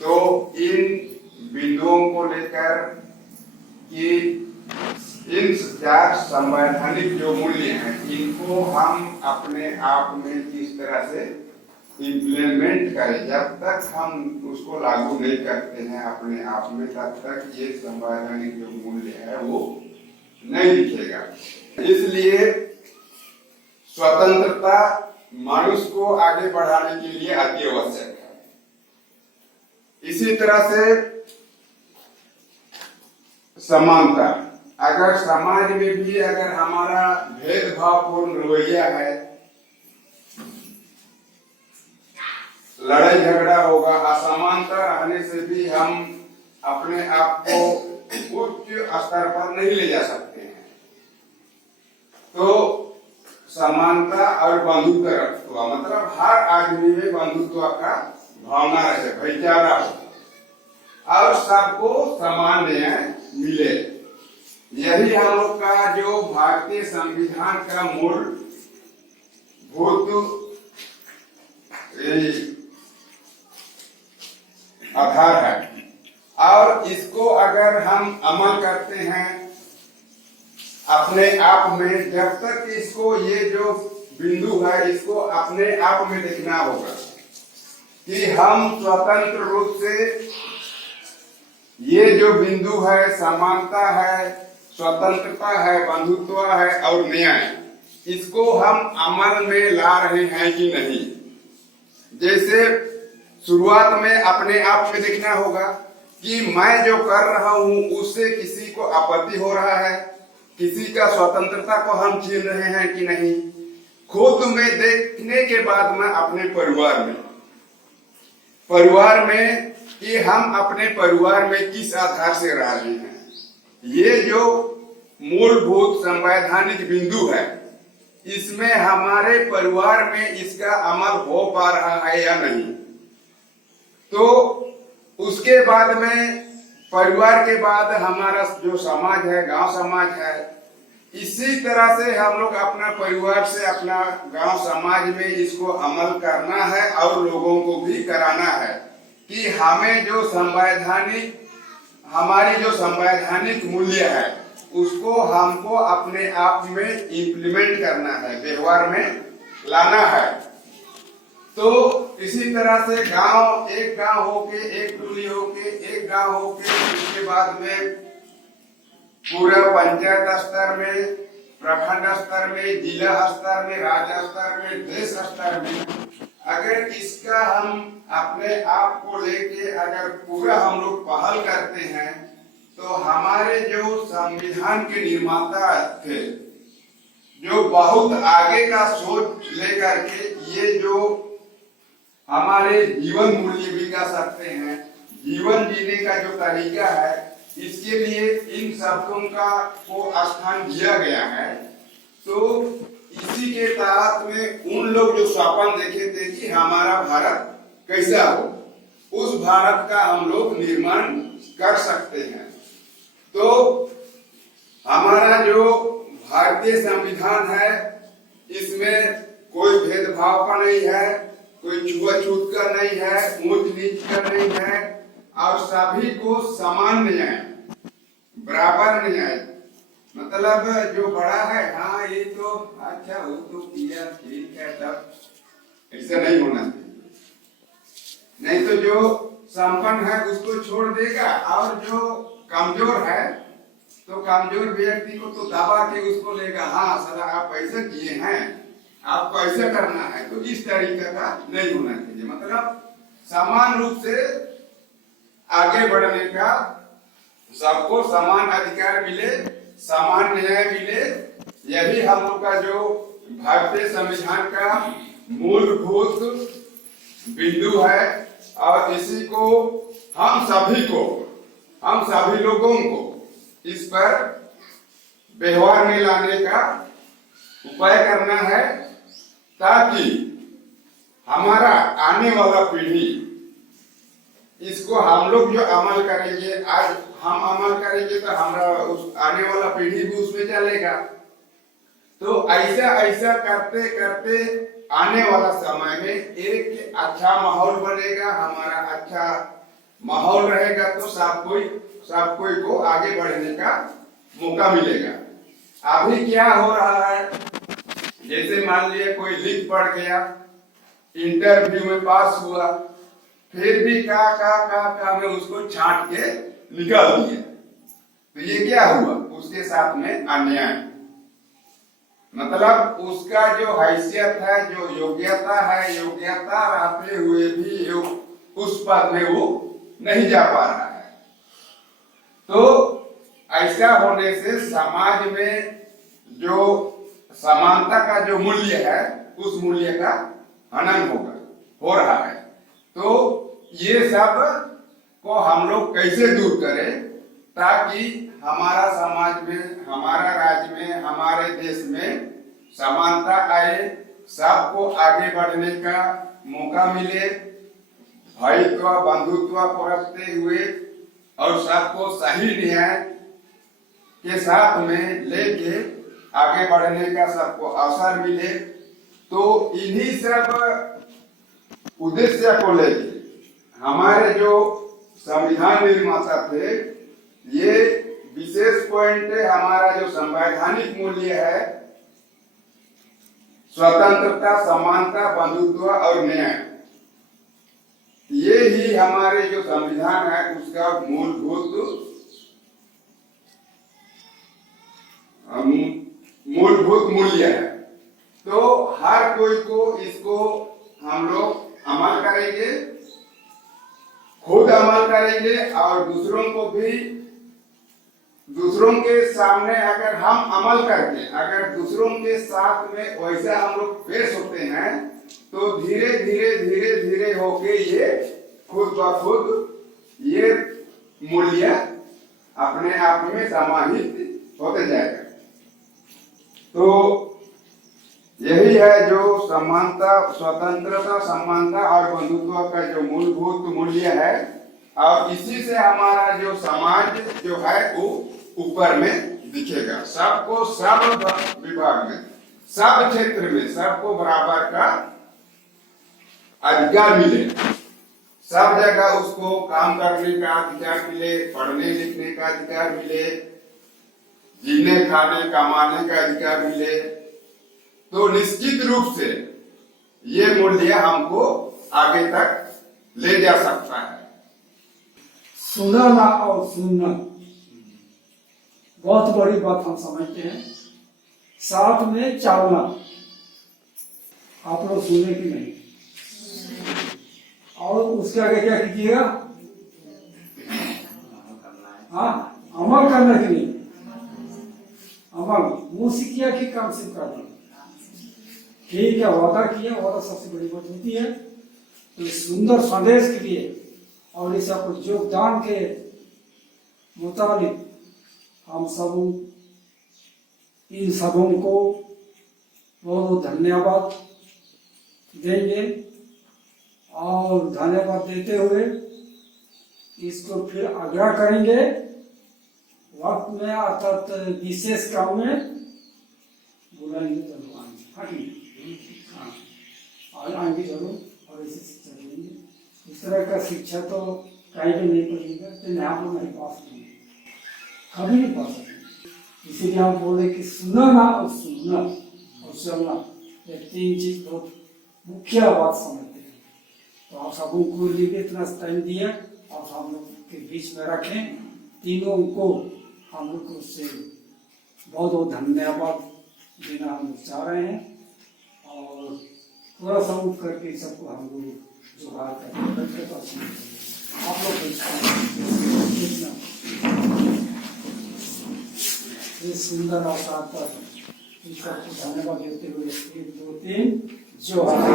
तो इन बिंदुओं को लेकर कि इन चार संवैधानिक जो मूल्य हैं इनको हम अपने आप में किस तरह से इम्प्लीमेंट करें। जब तक हम उसको लागू नहीं करते हैं अपने आप में, तब तक ये संवैधानिक जो मूल्य है वो नहीं दिखेगा। इसलिए स्वतंत्रता मनुष्य को आगे बढ़ाने के लिए अति आवश्यक है। इसी तरह से समानता, अगर समाज में भी अगर हमारा भेदभावपूर्ण रवैया है, लड़ाई झगड़ा होगा, असमानता रहने से भी हम अपने आप को उच्च स्तर पर नहीं ले जा सकते हैं। तो समानता और बंधुत्व मतलब हर आदमी में बंधुत्व का भावना रहे, भाईचारा हो और सबको समान न्याय मिले। यही हम लोग का जो भारतीय संविधान का मूलभूत आधार है। और इसको अगर हम अमल करते हैं अपने आप में, जब तक इसको ये जो बिंदु है इसको अपने आप में देखना होगा कि हम स्वतंत्र रूप से ये जो बिंदु है, समानता है, स्वतंत्रता है, बंधुत्व है और न्याय, इसको हम अमल में ला रहे हैं कि नहीं। जैसे शुरुआत में अपने आप में देखना होगा कि मैं जो कर रहा हूं उससे किसी को आपत्ति हो रहा है, किसी का स्वतंत्रता को हम छीन रहे हैं कि नहीं। खुद में देखने के बाद में अपने परिवार में कि हम अपने परिवार में किस आधार से रह रहे हैं। ये जो मूलभूत संवैधानिक बिंदु है, इसमें हमारे परिवार में इसका अमल हो पा रहा है या नहीं। तो उसके बाद में परिवार के बाद हमारा जो समाज है, गांव समाज है, इसी तरह से हम लोग अपना परिवार से अपना गांव समाज में इसको अमल करना है और लोगों को भी कराना है कि हमें जो हमारी जो संवैधानिक मूल्य है उसको हमको अपने आप में इम्प्लीमेंट करना है, व्यवहार में लाना है। तो इसी तरह से एक गांव होके, एक टोली होके, एक गांव होके, उसके बाद में पूरा पंचायत स्तर में, प्रखंड स्तर में, जिला स्तर में, राज्य स्तर में, देश स्तर में, अगर इसका हम अपने आप को लेके अगर पूरा हम लोग पहल करते हैं तो हमारे जो संविधान के निर्माता थे, जो बहुत आगे का सोच लेकर के ये जो हमारे जीवन मूल्य भी कह सकते हैं, जीवन जीने का जो तरीका है, इसके लिए इन शब्दों को स्थान दिया गया है। तो इसी के तहत में उन लोग जो सपन देखे थे कि हमारा भारत कैसा हो, उस भारत का हम लोग निर्माण कर सकते हैं। तो हमारा जो भारतीय संविधान है इसमें कोई भेदभाव का नहीं है, कोई छुआछूत का नहीं है, ऊंच नीच का नहीं है और सभी को समान न्याय, बराबर न्याय। मतलब जो बड़ा है, हाँ ये तो अच्छा वो तो किया, ठीक है, तब ऐसा नहीं होना चाहिए। नहीं तो जो संपन्न है उसको छोड़ देगा और जो कमजोर है तो कमजोर व्यक्ति को तो दबा के उसको लेगा, हाँ सदा आप ऐसा किए हैं, आपको ऐसा करना है। तो इस तरीके का नहीं होना चाहिए। मतलब समान रूप से आगे बढ़ने का, सबको समान अधिकार मिले, समान न्याय मिले, यही हम लोग का जो भारतीय संविधान का मूलभूत बिंदु है। और इसी को हम सभी लोगों को इस पर व्यवहार में लाने का उपाय करना है ताकि हमारा आने वाला पीढ़ी इसको हम लोग जो अमल करेंगे, आज हम अमल करेंगे तो हमारा उस आने वाला पीढ़ी भी उसमें चलेगा। तो ऐसा करते करते आने वाला समय में एक अच्छा माहौल बनेगा, हमारा अच्छा माहौल रहेगा तो सब कोई को आगे बढ़ने का मौका मिलेगा। अभी क्या हो रहा है, जैसे मान लिया कोई लिख पढ़ गया, इंटरव्यू में पास हुआ, फिर भी का में उसको छांट के निकाल दिया, तो ये क्या हुआ, उसके साथ में अन्याय। मतलब उसका जो हैसियत है, जो योग्यता है, योग्यता रहते हुए भी उस पद में वो नहीं जा पा रहा है। तो ऐसा होने से समाज में जो समानता का जो मूल्य है, उस मूल्य का हनन हो रहा है। तो ये सब को हम लोग कैसे दूर करें, ताकि हमारा समाज में, हमारा राज्य में, हमारे देश में समानता आए, सबको आगे बढ़ने का मौका मिले, भाईत्व बंधुत्व को रखते हुए और सबको सही न्याय के साथ में लेके आगे बढ़ने का सबको अवसर मिले। तो इन्हीं सब उद्देश्य को लेके हमारे जो संविधान निर्माता थे, ये विशेष पॉइंट है, हमारा जो संवैधानिक मूल्य है, स्वतंत्रता, समानता, बंधुत्व और न्याय, ये ही हमारे जो संविधान है उसका मूलभूत मूल्य है। तो हर कोई को इसको हम लोग अमल करेंगे, खुद अमल करेंगे और दूसरों को भी, दूसरों के सामने अगर हम अमल करके, अगर दूसरों के साथ में वैसा हम लोग पेश होते हैं, तो धीरे धीरे होके ये खुद ब खुद ये मूल्य अपने आप में समाहित होते जाएगा। तो यही है जो समानता, स्वतंत्रता, समानता और बंधुत्व का जो मूलभूत मूल्य है, और इसी से हमारा जो समाज जो है वो ऊपर में दिखेगा। सबको सब विभाग में, सब क्षेत्र में सबको बराबर का अधिकार मिले, सब जगह उसको काम करने का अधिकार मिले, पढ़ने लिखने का अधिकार मिले, जीने खाने कमाने का अधिकार मिले। तो निश्चित रूप से ये मूल्य हमको आगे तक ले जा सकता है। सुनना और सुनना बहुत बड़ी बात हम समझते हैं, साथ में चलना। आप लोग सुने कि नहीं? और उसके आगे क्या कीजिएगा? हाँ, अमल करना कि नहीं? अमल मुंह से किया कि काम से करना? ठीक है, वादा किया, वादा सबसे बड़ी बात होती है। तो इस सुंदर संदेश के लिए और इस योगदान के मुताबिक हम सब इन सबों को बहुत धन्यवाद देंगे, और धन्यवाद देते हुए इसको फिर आग्रह करेंगे वक्त में, अर्थात विशेष काम में बुलाएंगे तो आएंगे। और आगे जरूर और ऐसी शिक्षा देंगे। इस तरह का शिक्षा तो कहीं भी नहीं पड़ेगा, तो यहाँ पर नहीं पा सकेंगे, कभी नहीं पा सकेंगे। इसीलिए हम बोले कि सुनना और सुनना और चलना, ये तीन चीज बहुत मुख्य बात समझते हैं। तो आप सबों को लिए इतना टाइम दिया और हम लोग के बीच में रखें, तीनों को हम लोग को उससे बहुत बहुत धन्यवाद देना हम चाह रहे हैं। और थोड़ा सा उठ करके सबको हम लोग जुगाड़ करके आप लोग ये सुंदर अवसर पर सबको धन्यवाद देते हुए 1 2 3 जोहार।